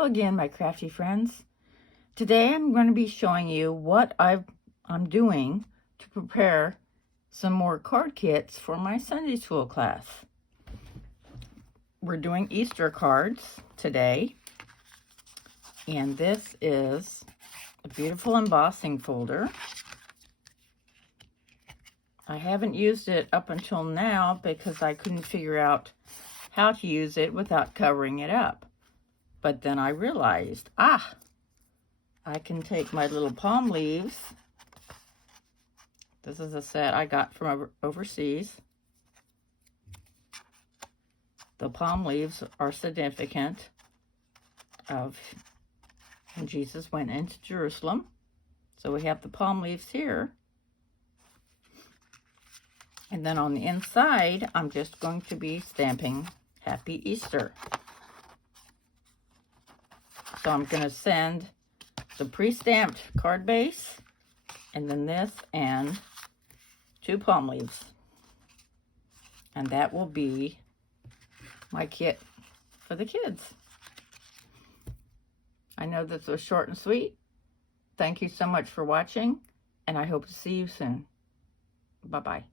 Hello again, my crafty friends. Today I'm going to be showing you what I'm doing to prepare some more card kits for my Sunday school class. We're doing Easter cards today, and this is a beautiful embossing folder. I haven't used it up until now because I couldn't figure out how to use it without covering it up. But then I realized, I can take my little palm leaves. This is a set I got from overseas. The palm leaves are significant of when Jesus went into Jerusalem. So we have the palm leaves here. And then on the inside, I'm just going to be stamping Happy Easter. So I'm going to send the pre-stamped card base, and then this, and 2 palm leaves. And that will be my kit for the kids. I know this was short and sweet. Thank you so much for watching, and I hope to see you soon. Bye-bye.